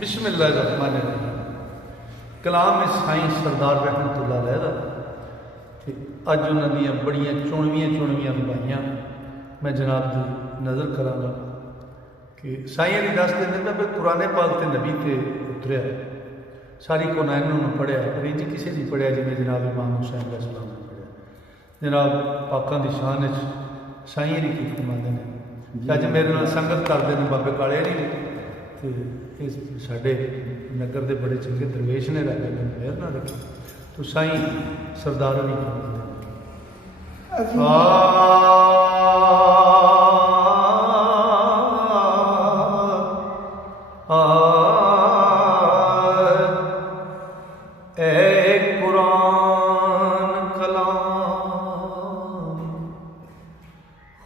बिस्मिल्लाहिर्रहमानिर्रहीम। कलाम साईं सरदार रहमतुल्लाह अलैह दा ते अज उन्होंने बड़िया चुनवियां लुभाइयां मैं जनाब की नज़र कराँगा कि साईं जी दस देते ना भाई कुरान पाक ते नबी ते उतरिया सारी कौनाइन उन्होंने पढ़िया पर इंज किसी नहीं पढ़िया जिमें जनाब इमाम हुसैन अलैहिस्सलाम ने पढ़िया। जनाब पाकों की शान साईं जी की फरमाते हैं अज मेरे नाल संगत करते हैं बाबे काले जी तो साढ़े नगर के बड़े चंगे दरवेश ने रखे मेहर ना रखे तो साईं सरदार नहीं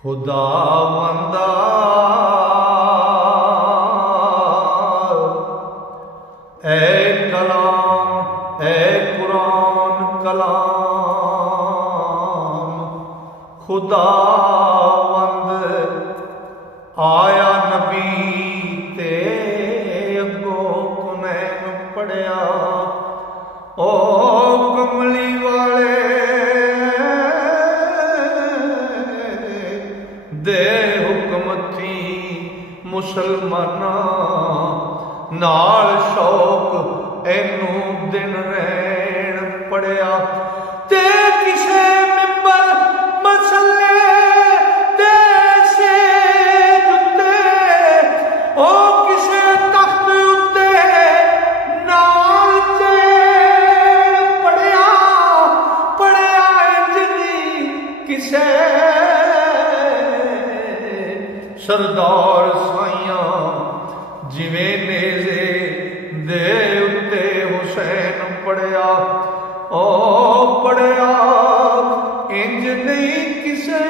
खुदा बंदा कुरान कलाम खुदावंद आया नबी ते अगो कुनैन पढ़िया ओ कमली वाले दे हुक्म थी मुसलमाना नाल शौक एनू दिन रहन पढ़िया ते किसे मिंबर मसले ते सेज उत्ते ओ किसे तख्त उत्ते नाल चैन पढ़िया पढ़िया इंजनी किसे सरदार साइयां जिवें नेज़े दे उत्ते हुसैन पढ़िया ओ पढ़िया इंज नहीं किसे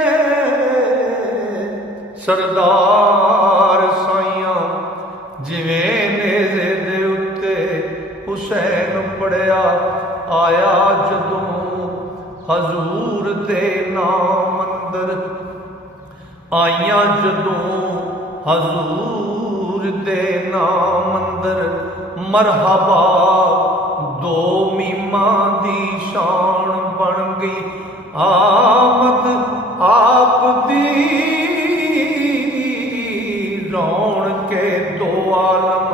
सरदार साइयां जिवें नेज़े दे उत्ते हुसैन पढ़िया आया जदों हजूर दे नाम अंदर आइयां जदों हजूर दे नाम अंदर मरहबा दो मीमा दी शान बन गई आमद आप दी रौन के दो आलम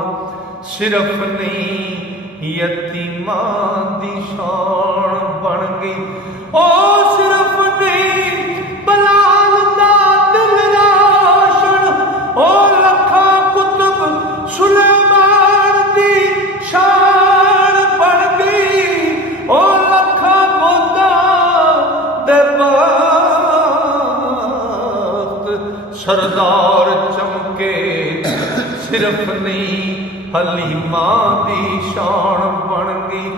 सिर्फ नहीं यतीमा दी शान बन गई ओ सिर्फ नहीं बलाल दा दिल राशन ओ लखा कुतुब सुलेमान दी शान बन गई ओ लखा गोदा दे बख्त सरदार चमके सिर्फ नहीं हलीमा दी शान बन गई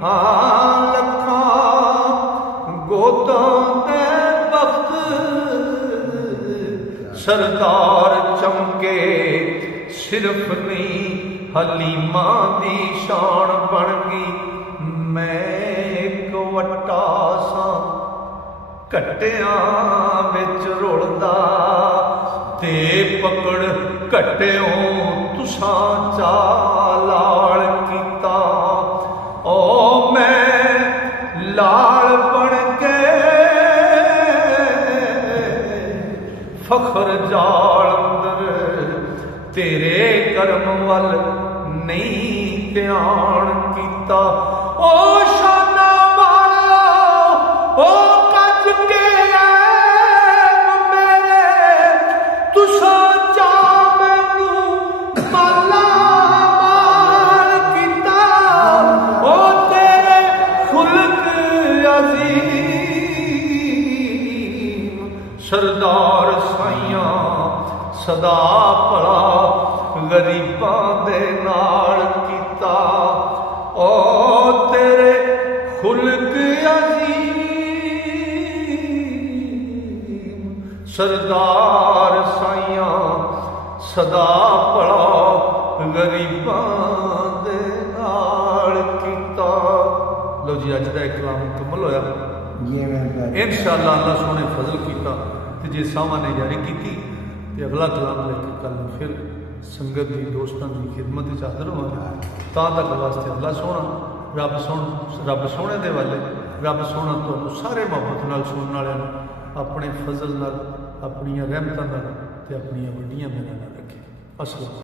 हाँ लखा गोदा दे बख्त सरदार चमके सिर्फ नहीं हलीमा दी शान बन गई मैं एक वट्टा सा कट्टियां विच रुलदा ते पकड़ कट्टियों तुसां चालाल कीता ओ मैं लाल बन के फखर जाल अंदर तेरे कर्म वल नहीं ध्यान कीता ओ शाना वाला ओ कज के मेरे तुसा चा मैनू माला माल कीता ओ तेरे खुल्क अजीम सरदार साइयां सदा भला गरीबां दे नाल कीता ओ तेरे खुल्क अजीम सरदार साइयां सदा भला गरीबां दे नाल कीता। लो जी अज दा कलाम मुकम्मल होया इंशाअल्लाह अल्लाह सोने फजल कीता जे सामा ने जारी की तो अगला कलाम लेके कल फिर संगत की दोस्तों की खिदमत हाजिर होवांगे तां तक वास्ते अल्लाह सोहना रब सोहने दे वाले रब सोहना तुहानूं सारे मुहब्बत नाल सुनने वालियां नूं अपने फजल नाल अपनियां रहमतां नाल ते अपनियां वड्डियां मेहरां नाल रखे। अस्सलाम।